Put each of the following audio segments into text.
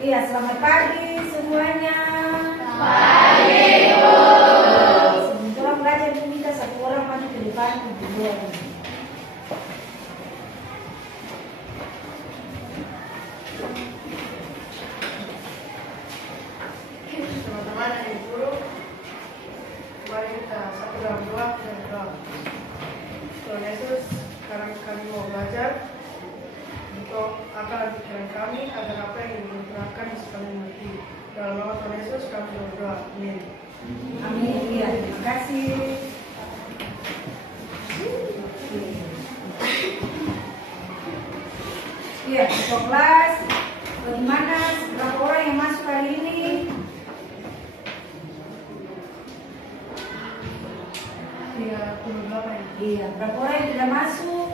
Iya, selamat pagi semuanya. Pagi, Bu. Sebelum orang belajar, minta satu orang maju ke depan berdua. Teman-teman yang guru, mari kita satu dalam doa dan doa. Tuhan Yesus, sekarang kami mau belajar untuk akal pikiran kami agar apa yang diterangkan bisa kami mengerti. Dalam nama Tuhan Yesus kami berdoa. Amin. Amin. Iya, terima kasih. Iya, untuk kelas bagaimana berapa orang yang masuk hari ini? Iya, 28. Iya, berapa orang yang tidak masuk?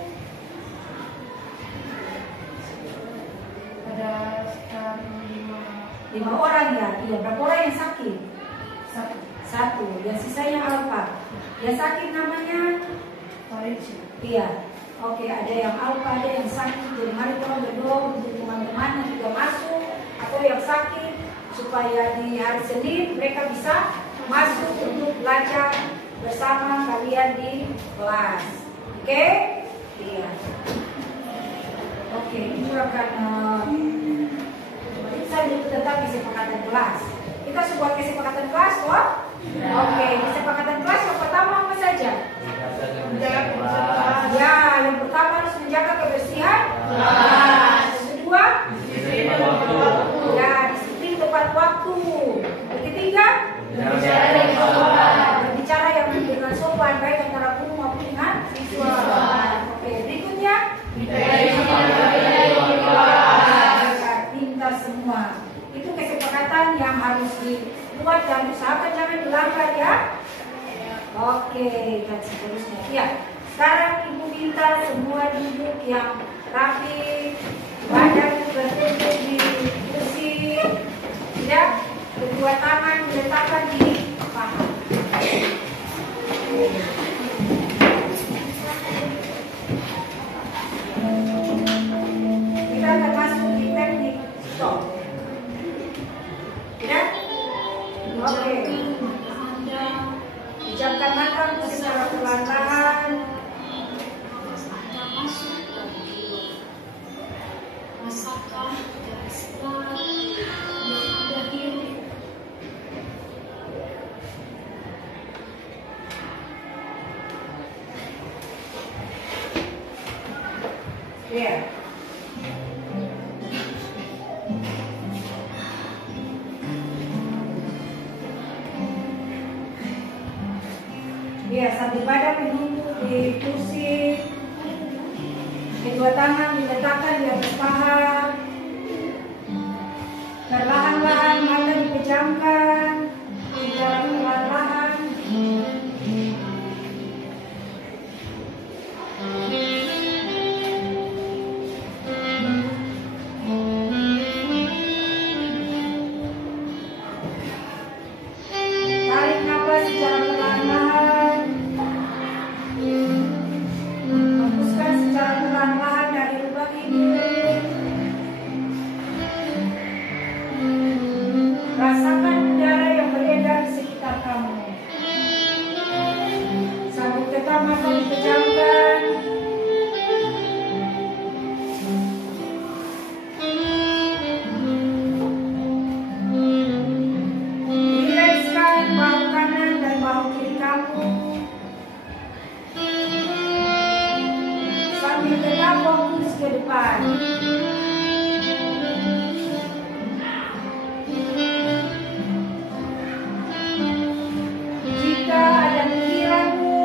Ada sekitar 5 orang ya. Iya, berapa orang yang sakit? 1. 1. Yang sisanya apa? Yang sakit namanya? Farinci. Iya. Oke, ada yang alfa, ada yang sakit. Jadi mari kita berdoa untuk teman-teman yang tidak masuk atau yang sakit supaya di hari Senin mereka bisa masuk untuk belajar bersama kalian di kelas. Oke? Iya. Oke, itu akan saya tentang kesepakatan kelas. Kita sebuah kesepakatan kelas, toh? Oke, kesepakatan kelas yang pertama apa saja? Menjaga kebersihan. Ya, yang pertama harus menjaga kebersihan. Yang kedua, ya, disiplin tepat waktu. Yang ketiga, berbicara yang dengan sopan, baik antara guru maupun dengan siswa. Oke, berikutnya, pintar semua. Itu kesepakatan yang harus dibuat dan usahakan jangan dilanggar ya. Oke, dan seterusnya. Ya, sekarang Ibu minta semua duduk yang rapi, badan bertutup di kursi, tidak, kedua tangan diletakkan di paha. Kita akan masuk di teknik stop. Tidak? Oke. Pejamkan mata secara perlahan. Ya. Ya, sambil badan menunggu di kursi, kedua tangan diletakkan di atas paha, perlahan-lahan mata dipejamkan, secara perlahan-lahan. Tarik nafas secara perlahan-lahan. Hembuskan secara perlahan-lahan dari lubang hidung. Rasakan udara yang beredar di sekitar kamu. Sambil tetap mata dipejamkan. Rilekskan bahu kanan dan bahu kiri kamu. Sambil tetap fokus ke depan. Jika ada pikiranmu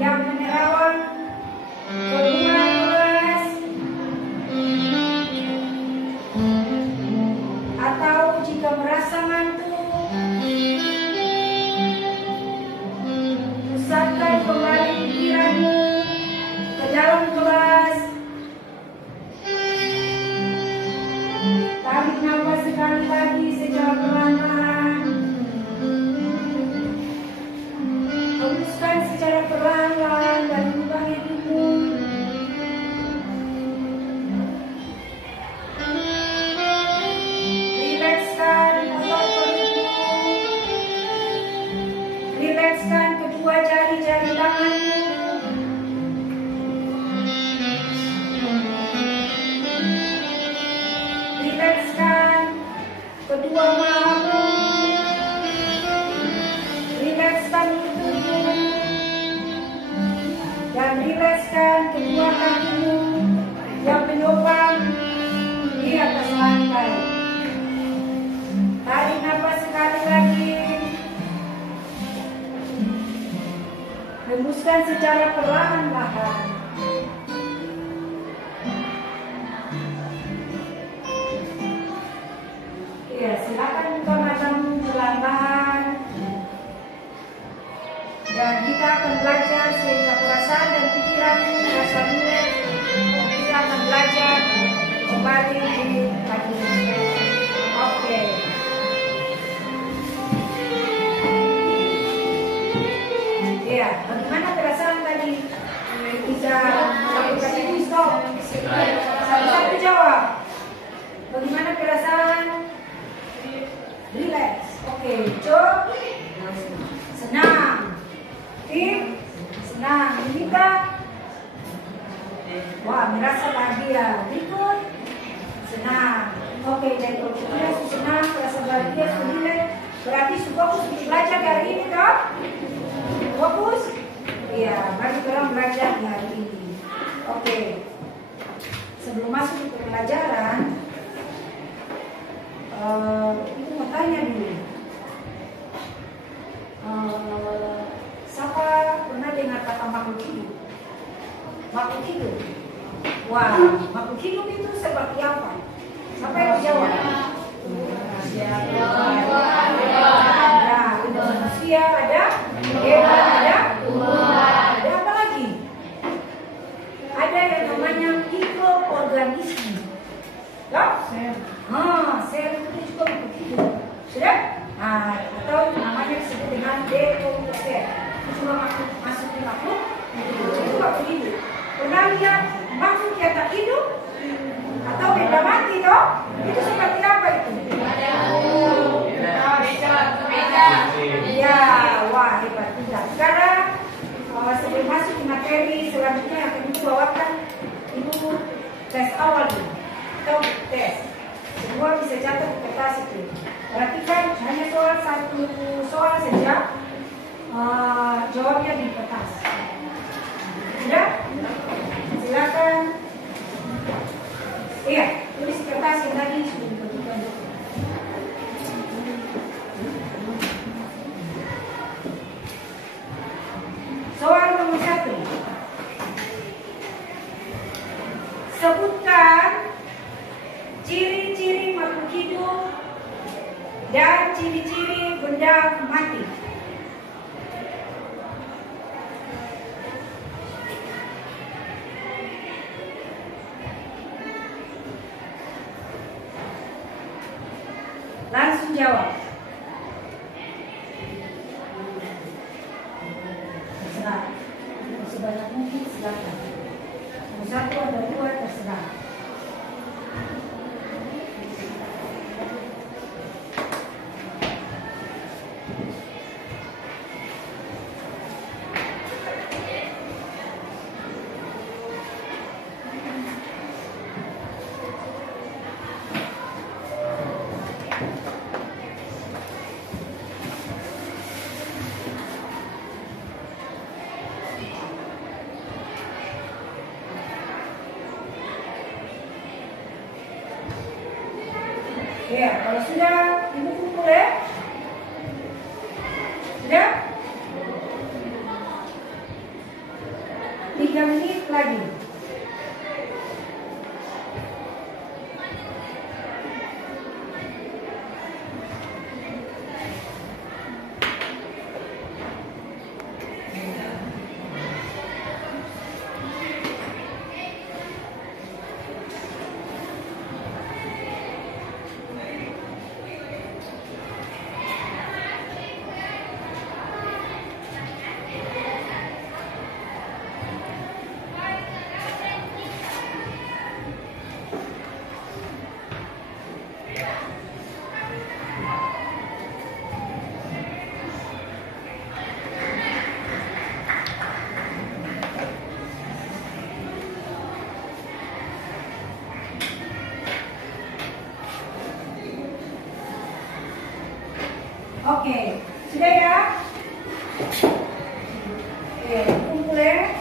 yang menerawang ke luar kelas atau jika merasa ngantuk, pusatkan kembali pikiranmu ke dalam kelas. Tarik nafas sekali lagi secara perlahan. Hembuskan secara perlahan dari lubang hidungmu. kedua mahamu. Rilekskan lututmu dan rilekskan kedua kakimu yang menopang di atas lantai. Tarik nafas sekali lagi. Hembuskan secara perlahan-lahan. Ya, silakan buka matamu perlahan-lahan. Dan kita akan belajar sehingga perasaan dan pikiranmu terasa rileks. Kita akan belajar kembali di pagi ini. Oke. Ya, bagaimana perasaan tadi? Bisa melakukan ini stop. Satu-satu jawab. Bagaimana perasaan? Relax. Oke, Jo. Senang. Tim. Senang. Kita. Wah, merasa bahagia. Berikut. Senang. Oke, jadi kalau kita sudah senang, merasa bahagia, sudah relax, berarti sudah fokus untuk belajar hari ini, toh? Fokus? Iya, mari kita belajar hari ini. Oke. Sebelum masuk ke pelajaran, itu mau tanya dulu. Siapa pernah dengar kata makhluk hidup? Makhluk hidup? Wah, makhluk hidup itu seperti apa? Siapa yang jawab? Ada manusia, ada hewan, ada apa lagi? Ada yang namanya mikroorganisme. Sel itu juga begitu. Sudah? Atau namanya disebut dengan dekomposisi. Itu cuma masuk di makhluk. Itu makhluk hidup. Pernah lihat makhluk yang tak hidup? Atau benda mati toh? Itu seperti apa itu? Ya, wah hebat tidak. Sekarang sebelum masuk ke materi selanjutnya akan ibu bawakan ibu tes awal dulu. Atau tes. Semua bisa catat di kertas itu. Perhatikan hanya satu soal saja. Jawabnya di kertas. Sudah? Silakan. Iya, tulis kertas yang tadi sudah dibagikan. Soal nomor 1. Sebutkan ciri-ciri makhluk hidup dan ciri-ciri benda mati. Langsung jawab. Terserah. Sebanyak mungkin silakan. Nomor 1 atau 2 terserah. Ya, kalau sudah ibu kumpul ya. Sudah? 3 menit lagi. Oke, sudah ya? Oke, kumpul ya.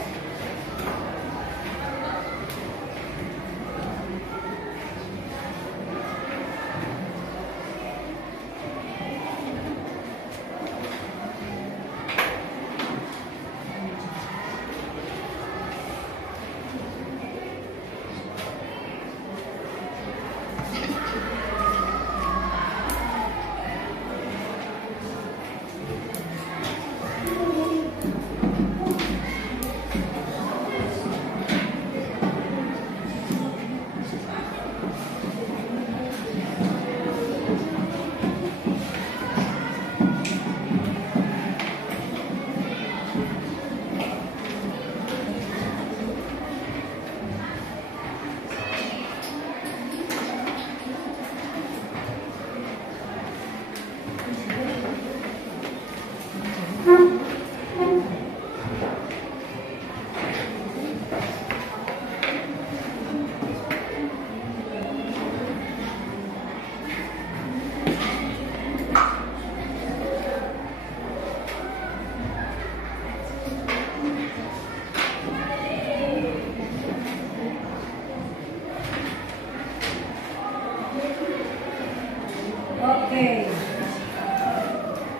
Oke.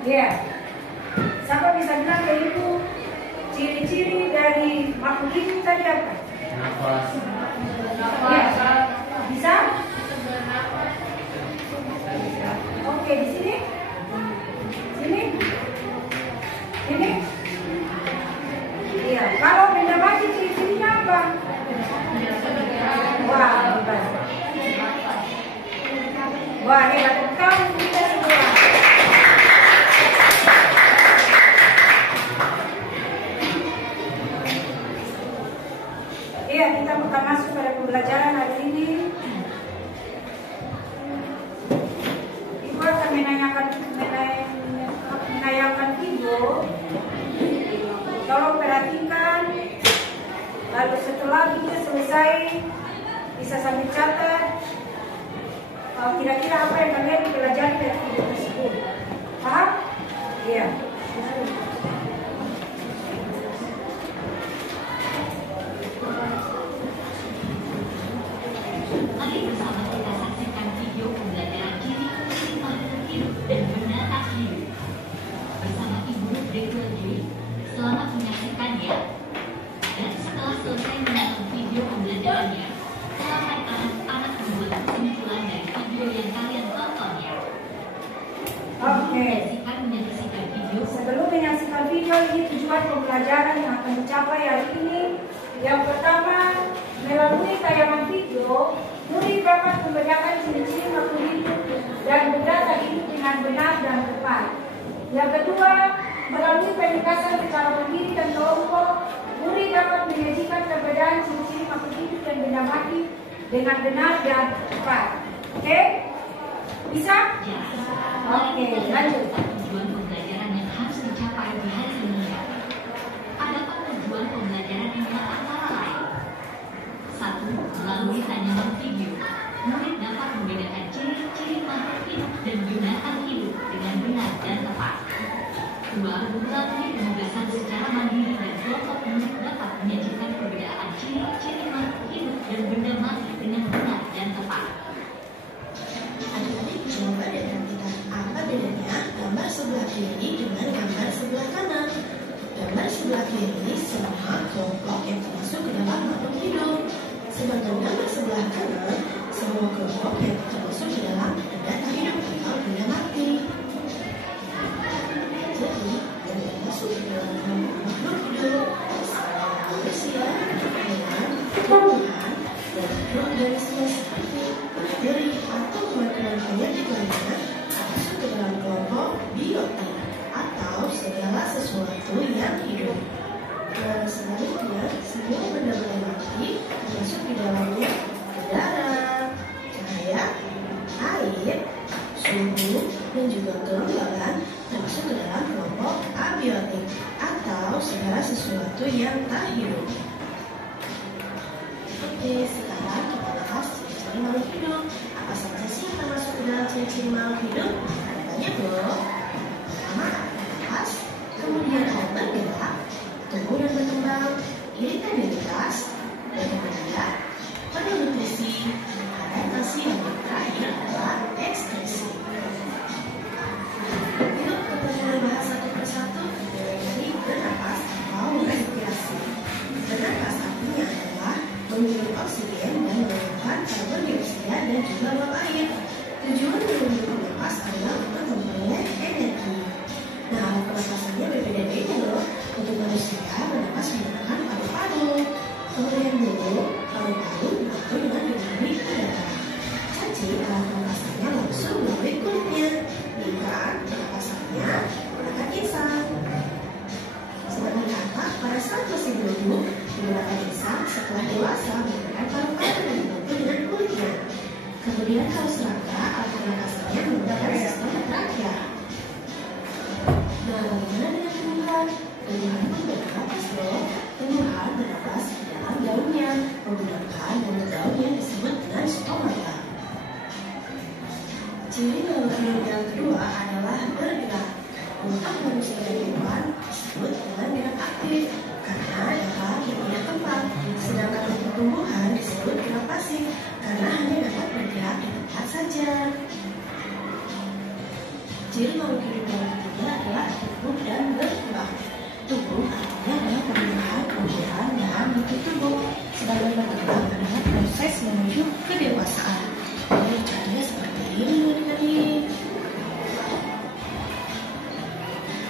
Ya. Siapa bisa bilang ke Ibu ciri-ciri dari makhluk hidup tadi apa? Nafas. Ya. Bisa? Oke, di sini? Sini? Sini? Iya. Kalau benda mati ciri-cirinya apa? Wah, hebat. Wah, hebat. Kamu kita semua. Iya, kita akan masuk pada pembelajaran hari ini. Ibu akan menayangkan video. Tolong perhatikan. Lalu setelah video selesai, bisa sambil catat. Kira-kira apa yang kalian pelajari dari video tersebut? Paham? Iya. Mari bersama kita saksikan video pembelajaran ciri-ciri makhluk hidup dan benda tak hidup bersama Ibu Dewi. Selamat menyaksikannya. Dan setelah selesai menonton video pembelajarannya, silakan anak-anak membuat kesimpulan dari video yang kalian tonton ya. Oke. Menyaksikan video. Sebelum menyaksikan video ini, tujuan pembelajaran yang akan dicapai hari ini. Yang pertama, melalui tayangan video, murid dapat membedakan ciri-ciri makhluk hidup dan benda tak hidup dengan benar dan tepat. Yang kedua, melalui peringkasan secara mandiri dan kelompok, murid dapat menyajikan perbedaan ciri-ciri makhluk hidup dan benda mati dengan benar dan tepat. Oke? Bisa? Ya. Oke, lanjut. Tujuan pembelajaran yang harus dicapai di hari ini. Adapun tujuan pembelajaran ini antara lain: 1. Melalui tayangan video, murid dapat membedakan ciri-ciri makhluk hidup dan binatang hidup dengan benar dan tepat. 2. Melalui penugasan secara mandiri dan kelompok, murid dapat menyajikan perbedaan ciri-ciri makhluk hidup dan benda mati dengan benar dan tepat. Adik-adik coba deh perhatikan apa bedanya gambar sebelah kiri dengan gambar sebelah kanan. Gambar sebelah kiri semua kelompok yang termasuk ke dalam makhluk hidup. Sedangkan gambar sebelah kanan semua kelompok yang termasuk ke dalam benda tak hidup atau benda mati. Jadi yang termasuk ke dalam makhluk hidup adalah manusia, hewan, tumbuhan, dan organisme seperti bakteri atau kuman-kuman genetik lainnya masuk ke dalam kelompok biotik atau segala sesuatu yang hidup. Dan sebaliknya, semua benda-benda mati masuk di dalamnya udara, cahaya, air, suhu, dan juga kelembaban masuk ke dalam kelompok abiotik atau segala sesuatu yang tak hidup. Oke, sekarang kita bahas ciri-ciri makhluk hidup. Apa saja sih yang termasuk ke dalam ciri-ciri makhluk hidup? Ada banyak loh. kemudian ada bergerak, tumbuh dan berkembang, iritabilitas, berkembang, penuh nutrisi, adaptasi, dan yang terakhir adalah ekspresi. Yuk kita mulai bahas satu persatu dari bernapas atau respirasi. Bernapas artinya adalah menghirup oksigen dan mengeluarkan karbon dioksida dan juga uap air. Tujuan menghirup bernapas adalah untuk memperoleh energi. Nah, alat pernapasannya berbeda-beda loh. Untuk manusia bernapas menggunakan paru-paru. Kemudian burung, paru-paru dibantu dengan melalui udara. Cacing alat pernapasannya langsung melalui kulitnya. Ikan pernapasannya menggunakan insang. Sedangkan katak pada saat masih berduduk menggunakan insang, setelah dewasa menggunakan paru-paru dan dibantu dengan kulitnya. Kemudian kalau serangga alat pernapasannya menggunakan sistem trakea. Nah, bagaimana dengan tumbuhan? Tumbuhan pun bernapas loh. Tumbuhan bernapas di dalam daunnya menggunakan mulut daun yang disebut dengan stomata. Ciri makhluk hidup yang kedua adalah bergerak. Untuk manusia dan hewan disebut dengan gerak aktif karena dapat berpindah tempat. Sedangkan untuk tumbuhan disebut gerak pasif karena hanya dapat bergerak di tempat saja. Ciri makhluk hidup yang ketiga adalah tumbuh dan berkembang. Tumbuh artinya adalah pertumbuhan dalam bentuk tubuh, sedangkan berkembang adalah proses menuju kedewasaan. Jadi caranya seperti ini adik-adik.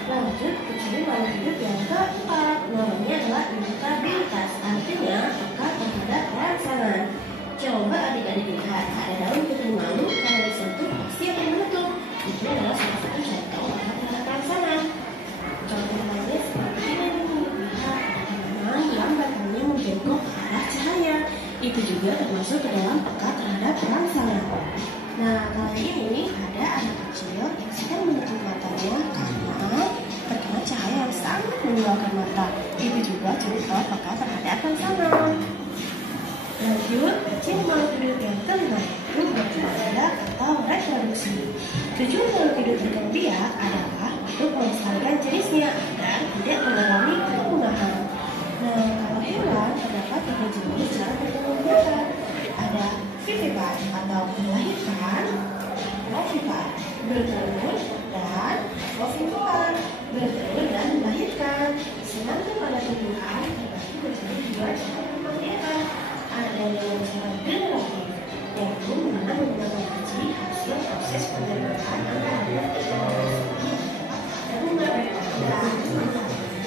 Lanjut ke ciri makhluk hidup yang keempat, namanya adalah iritabilitas, artinya peka terhadap rangsangan. Coba adik-adik lihat, ada daun kuning malu kalau disentuh pasti akan meletup. Itu adalah salah satu contoh terhadap rangsangan. Contoh lainnya seperti ini, lihat tanaman yang batangnya membengkok ke arah cahaya. Itu juga termasuk ke dalam peka terhadap rangsangan. Nah, kali ini ada anak kecil yang sedang menutup matanya karena terkena cahaya yang sangat menyilaukan mata. Itu juga contoh peka terhadap rangsangan. Lanjut, ciri makhluk hidup yang kelima itu berkeluarga atau reproduksi. Tujuan makhluk hidup berkembang biak adalah untuk melestarikan jenisnya agar tidak mengalami kepunahan. Nah, kalau hewan terdapat tiga jenis cara berkembang biak. Ada vivipar atau melahirkan, ovipar bertelur, dan ovipar bertelur dan melahirkan. Sedangkan pada tumbuhan terbagi menjadi dua cara berkembang biak. Ada yang cara generatif, yaitu menggunakan biji hasil proses penyerbukan antara bunga dan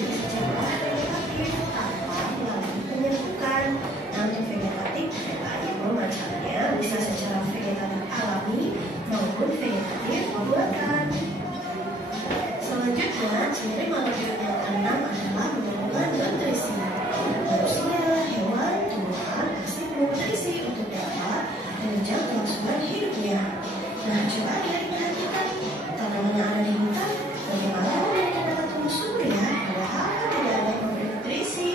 secara vegetatif tanpa melalui penyerbukan. Namun vegetatif adalah ilmu macamnya bisa secara vegetatif alami maupun vegetatif buatan. Selanjutnya, ciri makhluk hidup yang keenam adalah memerlukan nutrisi. Manusia, hewan, tumbuhan pasti nutrisi untuk dapat menunjang kelangsungan hidupnya. Nah, coba lihat perhatikan tanaman yang ada di hutan. Bagaimana mereka dapat tumbuh subur ya? Padahal tidak ada yang memberi nutrisi.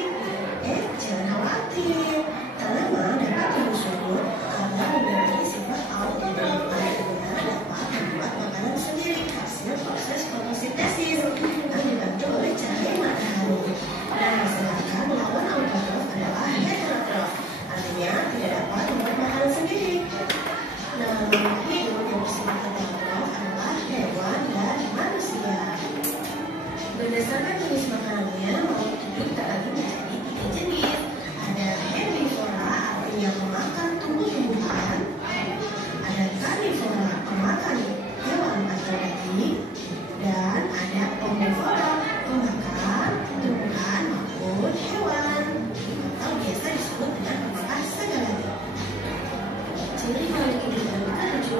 Jangan khawatir. Tanaman dapat tumbuh subur karena memiliki sifat autotrof, artinya dapat membuat makanan sendiri hasil proses fotosintesis yang dibantu oleh cahaya matahari. Dan sedangkan lawan autotrof adalah heterotrof, artinya tidak dapat membuat makanan sendiri. Nah, makhluk hidup yang bersifat heterotrof adalah hewan dan manusia. Berdasarkan jenis makanannya, makhluk hidup terbagi menjadi tiga jenis. Ada herbivora, artinya memakan tumbuh-tumbuhan. Ada karnivora, pemakan hewan atau daging. Dan ada omnivora, pemakan tumbuhan maupun hewan, atau biasa disebut dengan pemakan segalanya. Ciri makhluk hidup yang ketujuh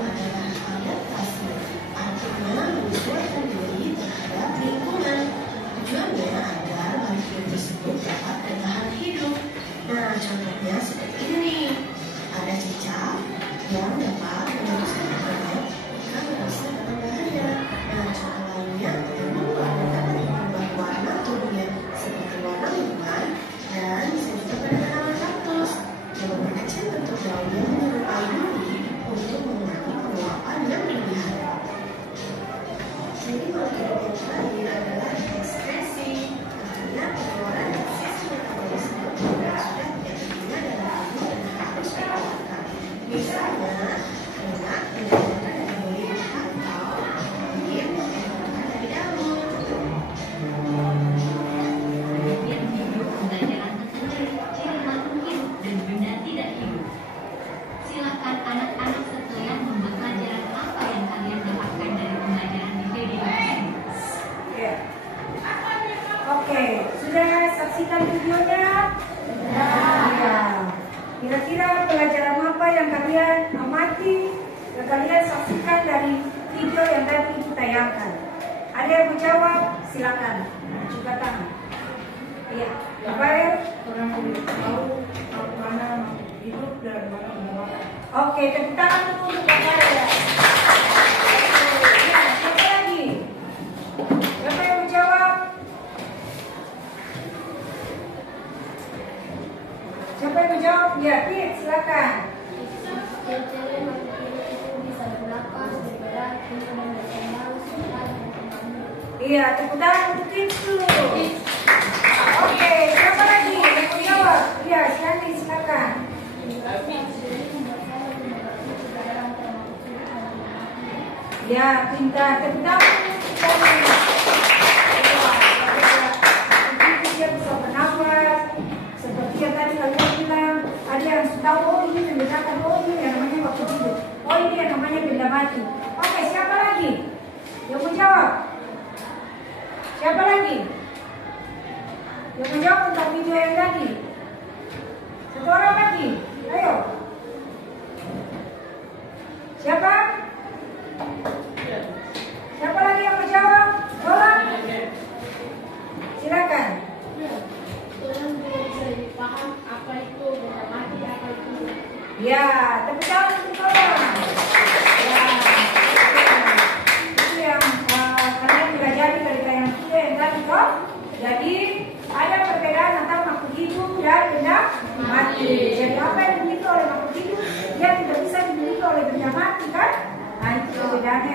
yang kalian amati, yang kalian saksikan dari video yang tadi Ibu tayangkan? Ada yang mau jawab? Silakan. Coba tangan. Iya, Rafael. Orang tahu mana hidup dan mana mati. Oke, tepuk tangan dulu untuk Rafael ya. Ya, siapa lagi? Siapa yang mau jawab? Siapa yang mau jawab? Ya, Pit, silakan. Kriteria makhluk hidup itu bisa bernafas, bergerak, bisa berkembang, sehat, dan kembali. Iya, tepuk tangan untuk Pit dulu. Oke, siapa lagi yang mau jawab? Iya, Shani, silakan. Ya, pintar. Tepuk tangan untuk Shani. Begitu dia bisa bernafas. Seperti yang tadi kalian bilang, ada yang tahu, oh ini membedakan, oh ini yang namanya waktu hidup, oh ini yang namanya benda mati. Oke, siapa lagi yang mau jawab? Siapa lagi yang mau jawab tentang video yang tadi? Satu orang lagi, ayo. Siapa? Siapa lagi yang mau jawab? Tolong. Silakan. Tolong bisa dipaham apa itu benda mati, apa itu hidup. Ya, tepuk tangan untuk tolong. Ya, itu yang kalian pelajari dari yang video yang tadi toh. Jadi ada perbedaan antara makhluk hidup dan benda mati. Jadi apa yang dimiliki oleh makhluk hidup, dia tidak bisa dimiliki oleh benda mati kan? Nah itu perbedaannya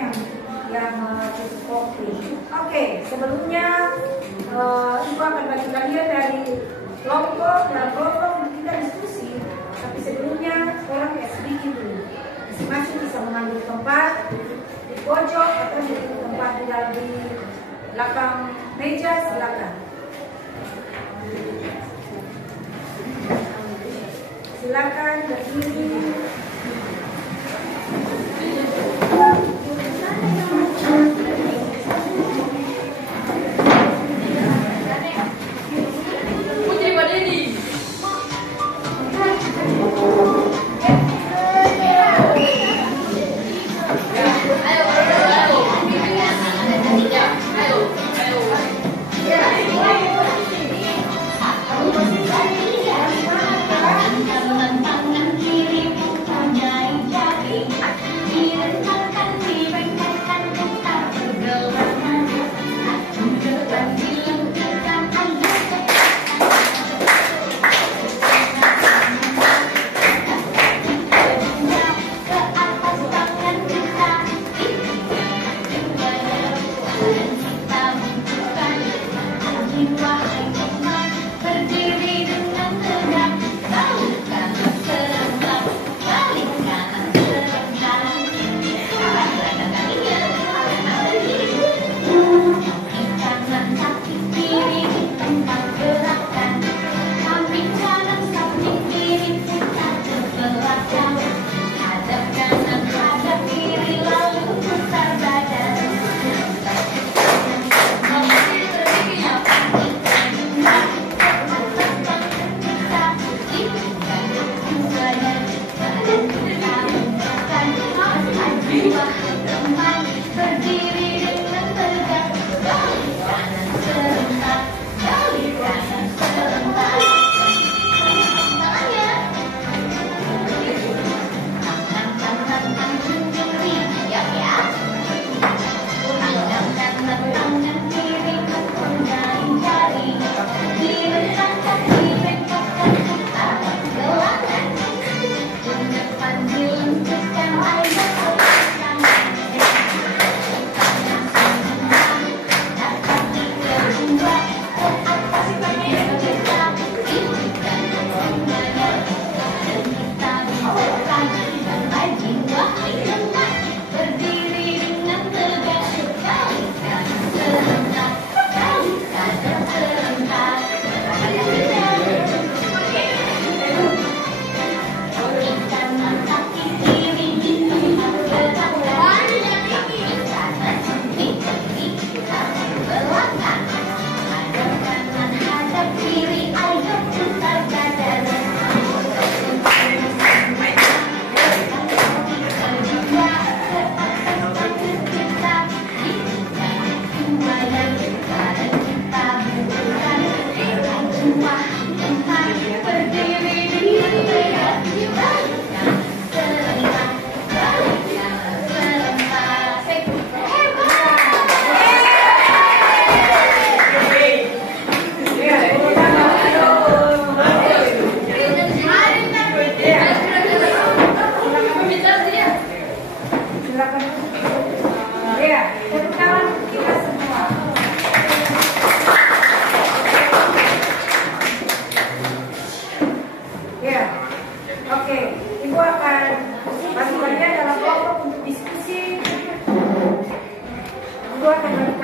yang cukup konkret. Oke, sebelumnya Ibu akan bagi kalian dari kelompok dan kelompok untuk kita diskusi. Tapi sebelumnya sekarang ya sedikit dulu. Masing-masing bisa mengambil tempat di pojok atau di tempat di dalam di belakang meja, silakan. Silakan berdiri.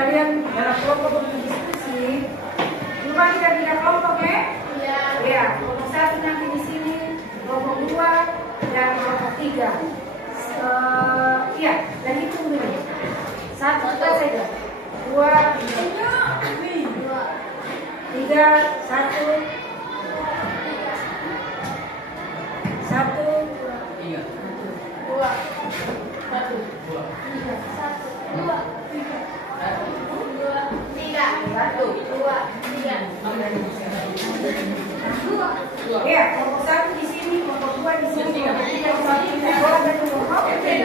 kalian dalam kelompok berdiskusi, cuma kita tidak kelompok ya? Ya, kelompok 1 nanti di sini, kelompok 2 dan kelompok 3. Iya, dan hitung dulu. 1 kita saja. 2, 3, 1, 2. Ya, kelompok 1 di sini, kelompok 2 di sini, kelompok 3 di sini, kelompok 4 dan kelompok 1.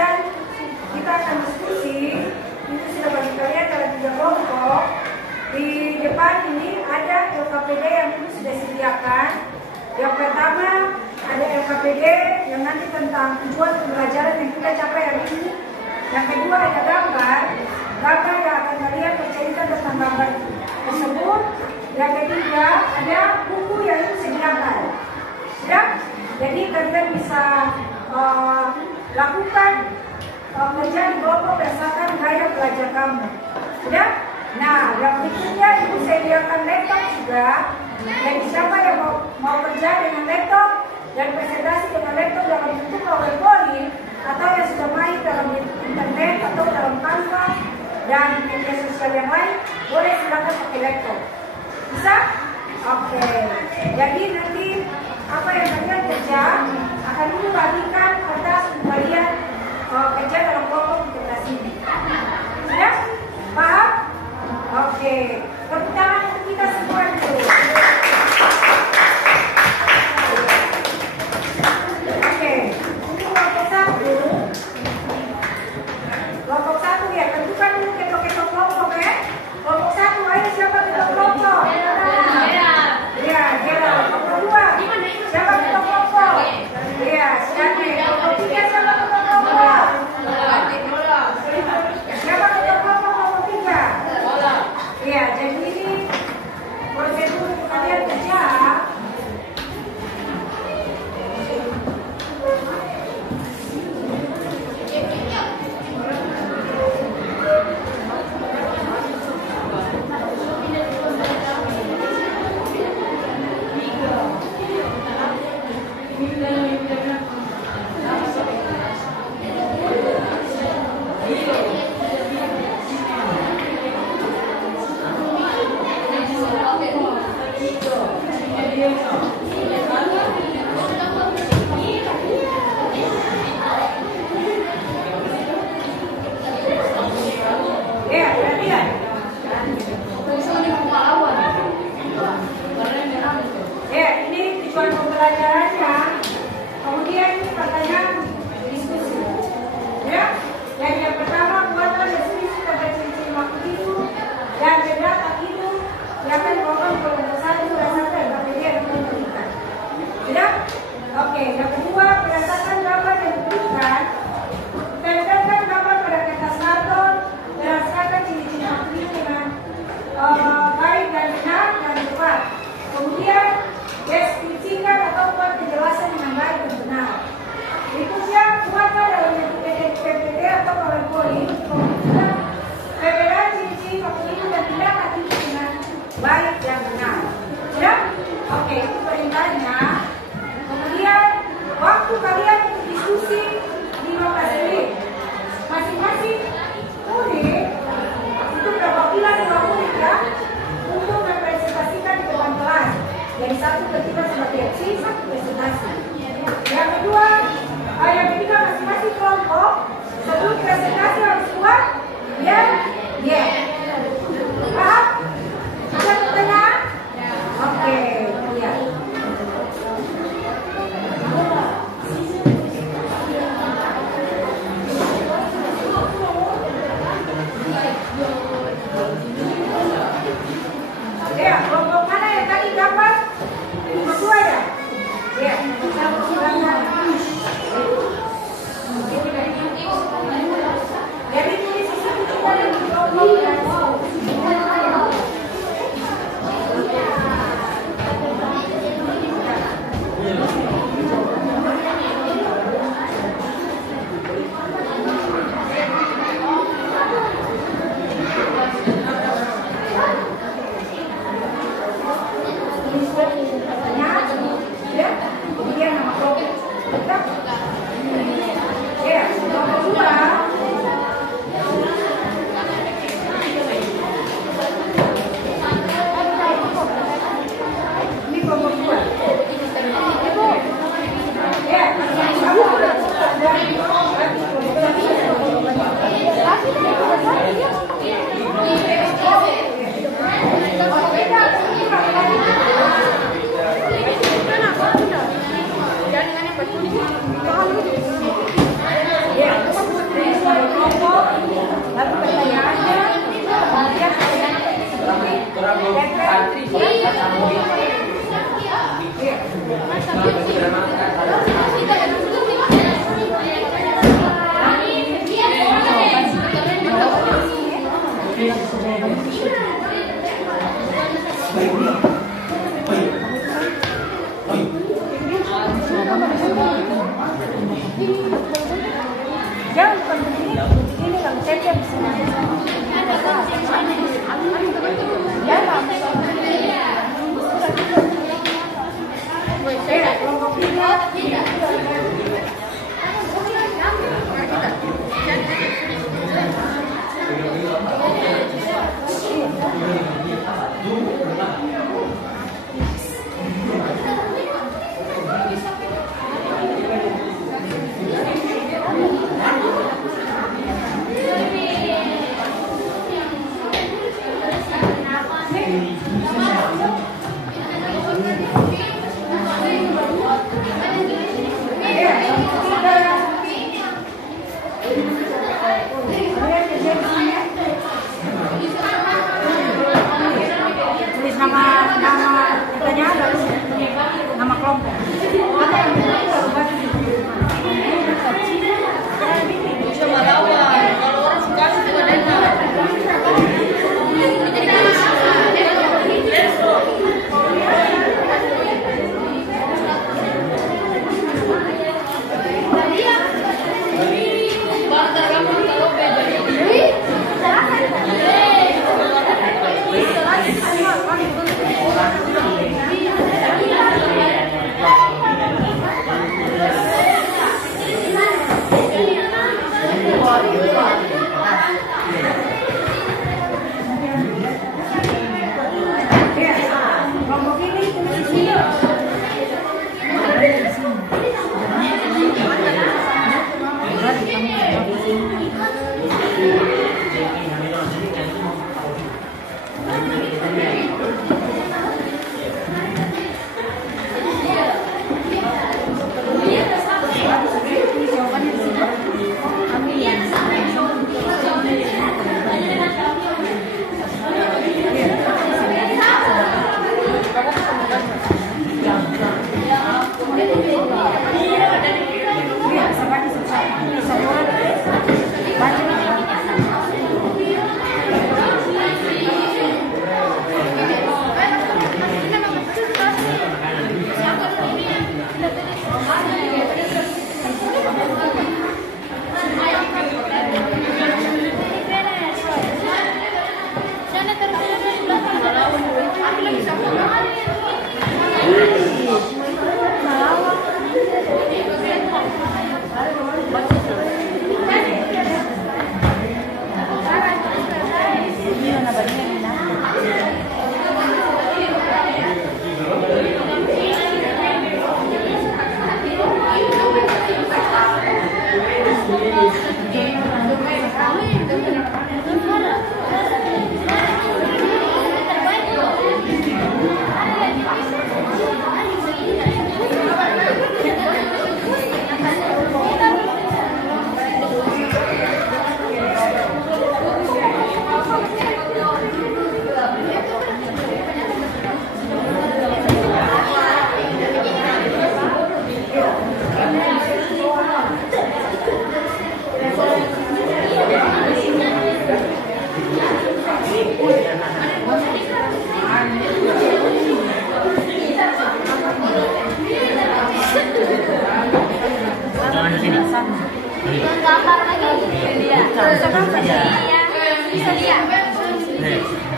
kemudian kita akan diskusi. Ini sudah bagi kalian dalam 3 kelompok. Di depan ini ada LKPD yang itu sudah disediakan. Yang pertama ada LKPD yang nanti tentang tujuan pembelajaran yang kita capai hari ini. Yang kedua ada gambar yang akan kalian bercerita tentang gambar tersebut. Yang ketiga ada buku yang itu disediakan. Sudah? Jadi kalian bisa lakukan kerja di kelompok berdasarkan gaya belajar kamu. Sudah? Nah, yang berikutnya ibu sediakan laptop juga. Jadi siapa yang mau kerja dengan laptop dan presentasi dengan laptop dalam bentuk PowerPoint atau yang sudah main dalam internet atau dalam Canva dan media sosial yang lain, boleh silakan pakai laptop. Bisa? Oke. Jadi nanti apa yang kalian kerja akan ibu bagikan kertas kalian kerja dalam kelompok integrasi ini. Sudah? Paham? Oke. Tepuk tangan untuk kita semua dulu. Oke. Untuk kelompok 1. Kelompok 1 ya, tentukan dulu ketok-ketok kelompok ya. Kelompok 1, ayo siapa ketok kelompok? Iya, Gerald. Kelompok 2. Siapa ketok kelompok? Iya, Siane. Kelompok 3 siapa ketok kelompok? Siapa ketok kelompok kelompok 3? Iya, jadi ini prosedur untuk kalian kerja. Kemudian pertanyaan diskusi. Ya, yang pertama yang kerja di sini ya? Tulis nama katanya ada nama kelompok. Ada yang Cuma lawan, kalau orang suka juga dengar. kelompok ini tulis di sini.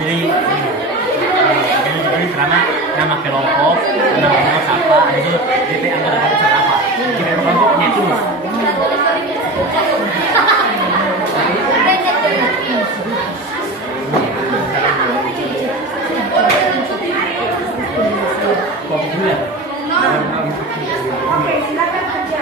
Jadi nama kelompok, nama siapa, itu DP anggota kelompok apa? Jadi kelompoknya itu. Kelompoknya. Oke, silakan kerja.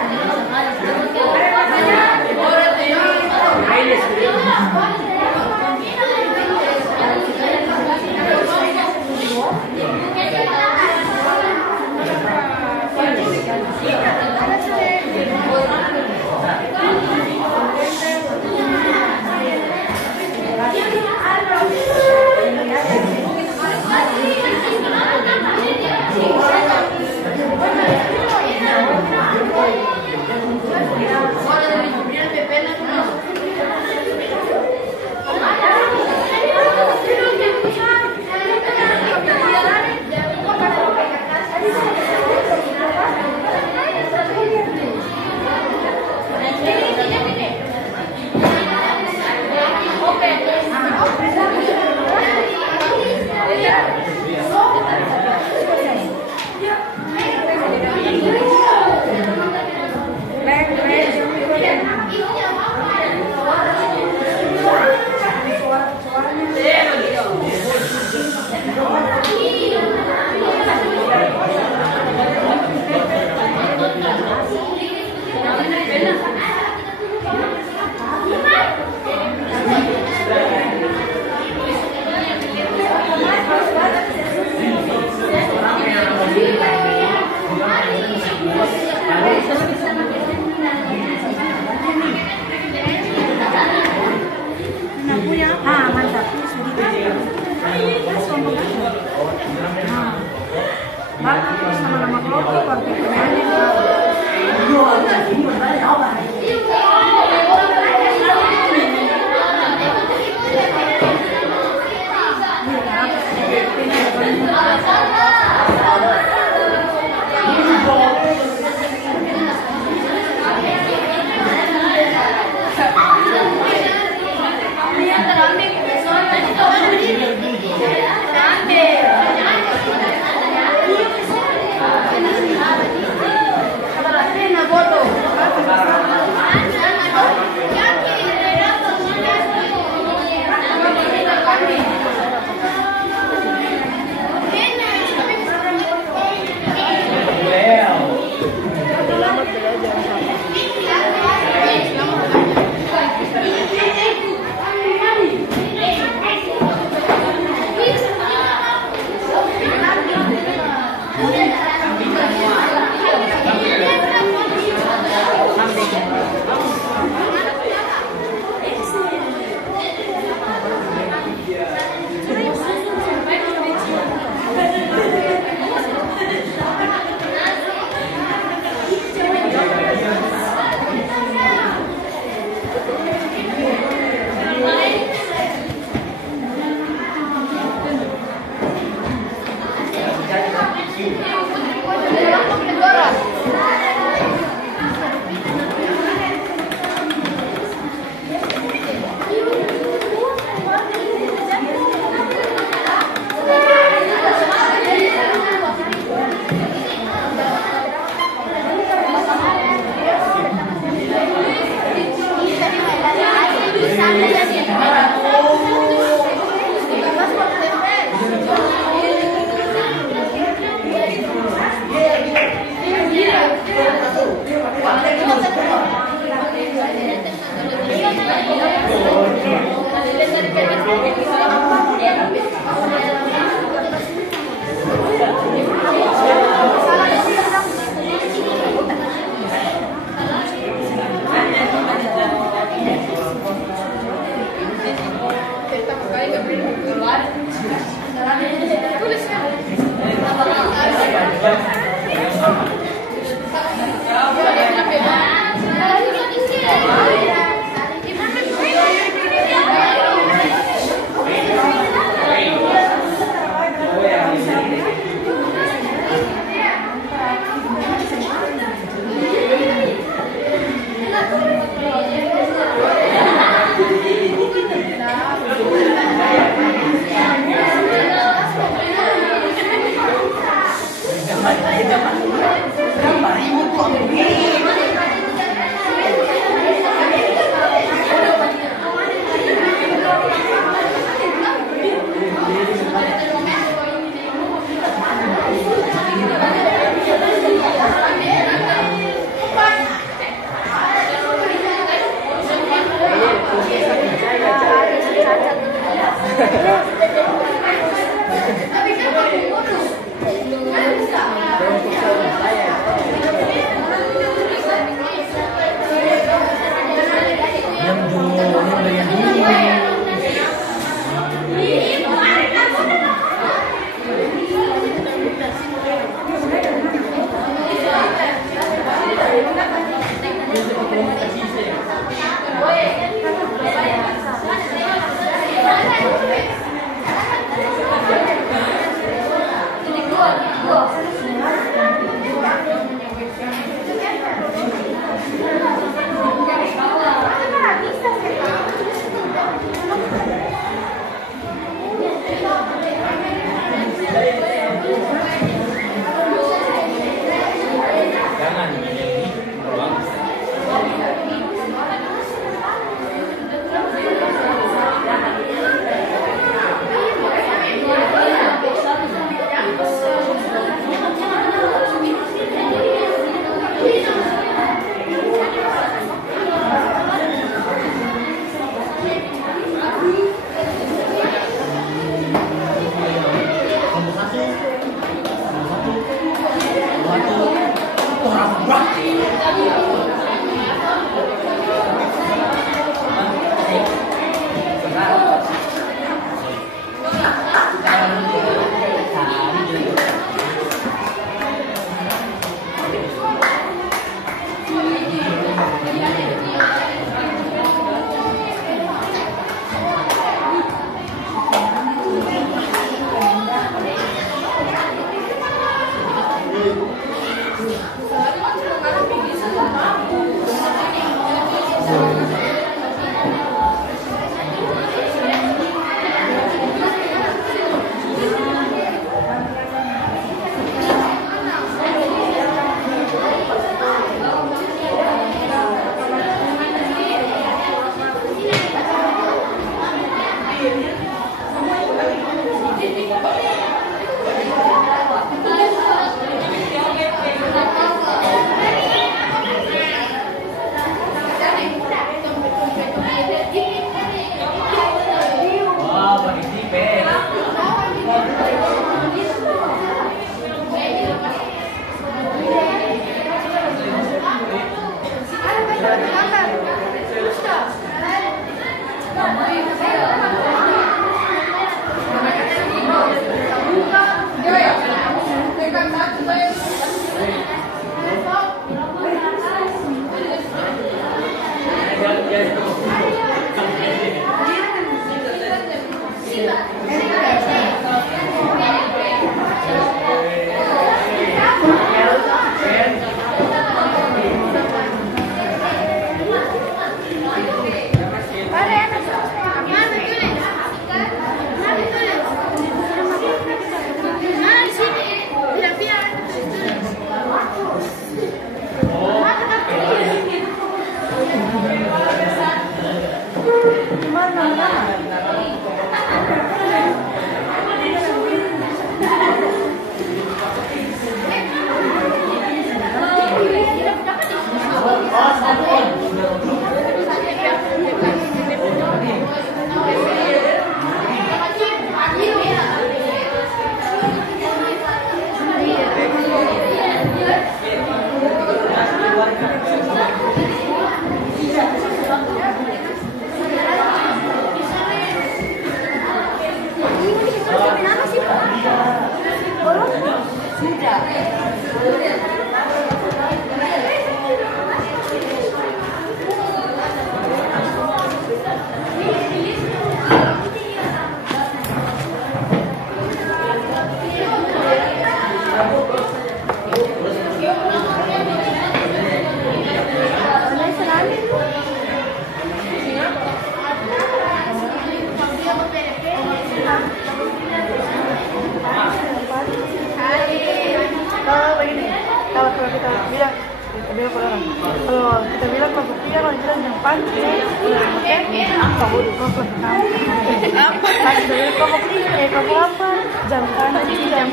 Jam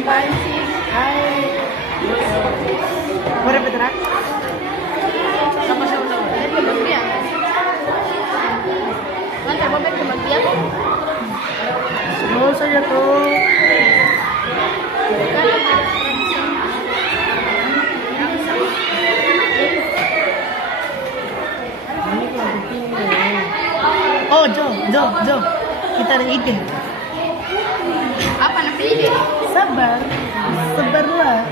kancing. Hai. Mau repet rak? Sama-sama. Dari pembagian. Lantar mobil pembagian. Semua saja tuh. Oh, Jo. Kita ada ide. Apa namanya ini? Sabarlah.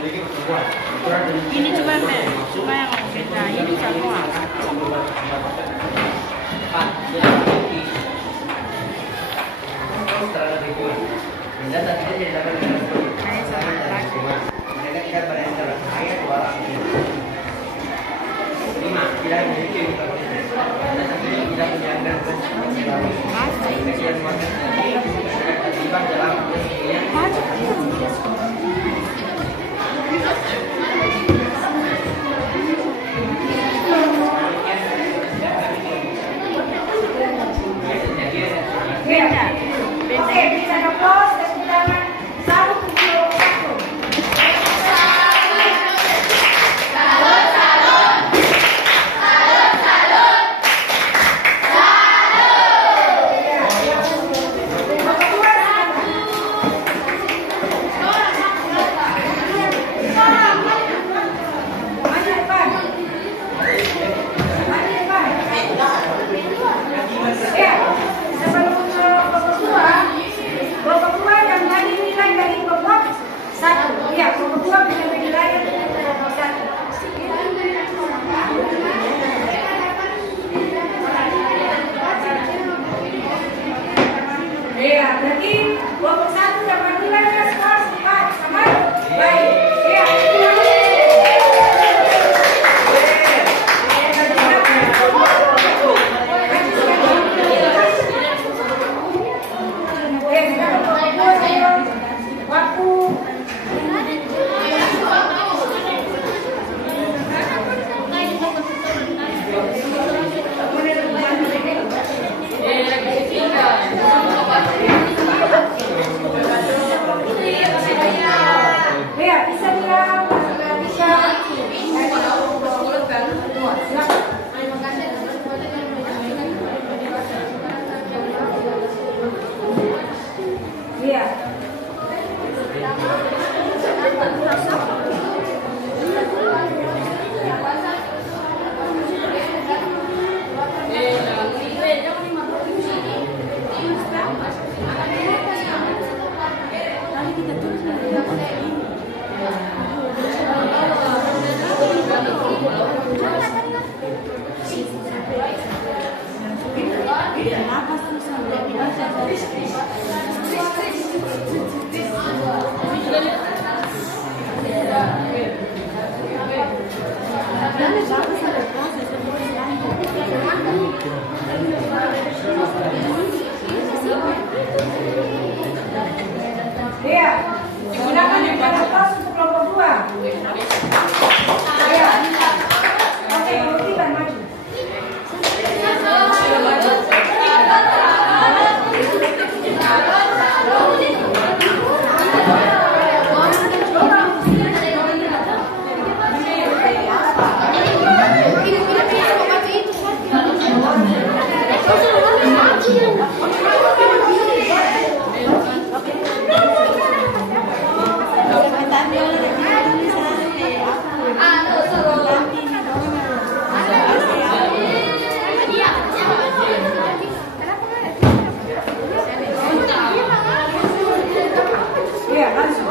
Ini cuma yang beda. Ini semua. Oke, bisa ngepost dan bilangan 171. Iya, berarti 21 dapat nilainya skor 4 sama. Baik. Iya. Iya, bisa bilang, bisa. Iya. Iya, silakan dibuka pos untuk kelompok 2. Iya. Oke, kelompok 3 maju. Iya, langsung.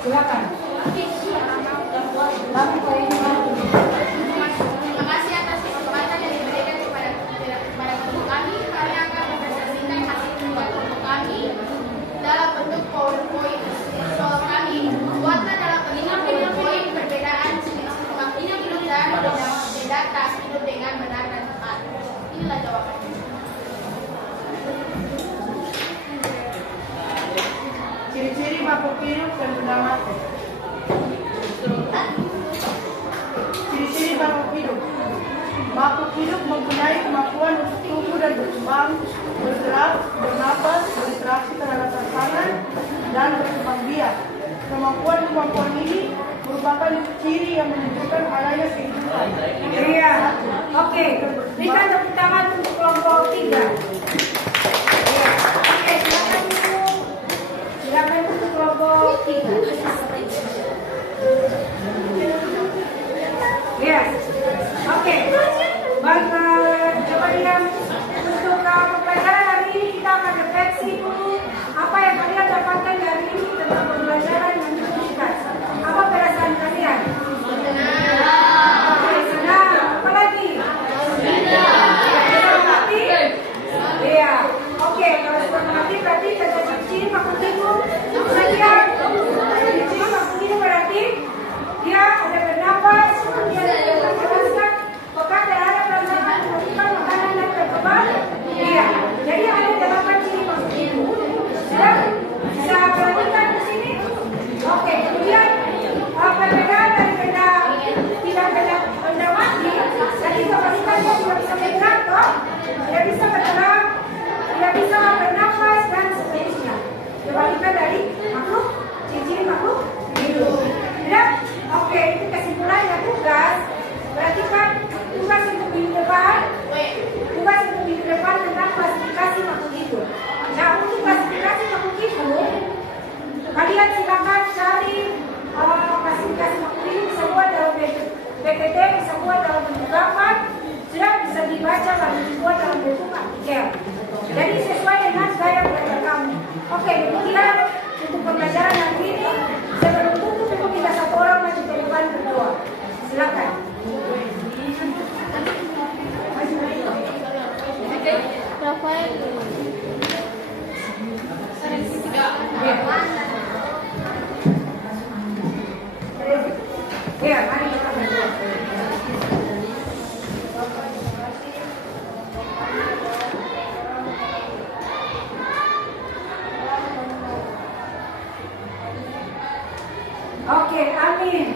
Silakan. Terima kasih atas kesempatan yang diberikan kepada kelompok kami. Kami akan mempresentasikan hasil kelompok kami dalam bentuk PowerPoint. Soal kami buatlah dalam bentuk PowerPoint perbedaan sifat hidup dan data hidup dengan benar dan tepat. Inilah jawabannya. hidup mempunyai kemampuan untuk tumbuh dan berkembang, bergerak, bernapas, berinteraksi terhadap tantangan, dan berkembang biak. Kemampuan-kemampuan ini merupakan ciri yang menunjukkan adanya kehidupan. Iya. Oke. Berikan tepuk tangan untuk kelompok 3. Iya. Oke, silakan dulu. Silakan untuk kelompok 3. Yes. Oke. Baik, coba lihat untuk pembelajaran hari ini kita akan refleksi dulu apa yang kalian dapatkan hari ini tentang pembelajaran yang diberikan. Apa perasaan kalian? Oke, senang. Apa lagi? Mengerti? Iya. Oke, kalau sudah mengerti berarti kita ciri makutiku. Kemudian ciri makutiku berarti dia ada bernapas, dia ada bernapas, peka terhadap tantangan, melakukan makanan dan berkembang. Iya. Jadi ada 8 ciri makutiku. Sudah bisa perhatikan di sini. Oke, kemudian perbedaan daripada tidak benda mati. Jadi kebalikan dia tidak bisa bergerak, toh? Tidak bisa bergerak, tidak bisa bernafas dan seterusnya. Kebalikan dari makhluk, ciri-ciri makhluk hidup. Ya, oke, itu kesimpulannya tugas. Berarti kan tugas untuk minggu depan, tentang klasifikasi makhluk hidup. Nah, untuk klasifikasi makhluk hidup, kalian silakan cari klasifikasi makhluk hidup bisa buat dalam BPT, bisa buat dalam bentuk gambar, sudah bisa dibaca lalu dibuat dalam bentuk artikel. Jadi sesuai dengan gaya belajar kamu. Oke, demikian untuk pembelajaran hari ini. Sebelum tutup, itu kita satu orang maju ke depan berdoa. Silakan. Rafael. Ya, mari kita berdoa. Oke, amin.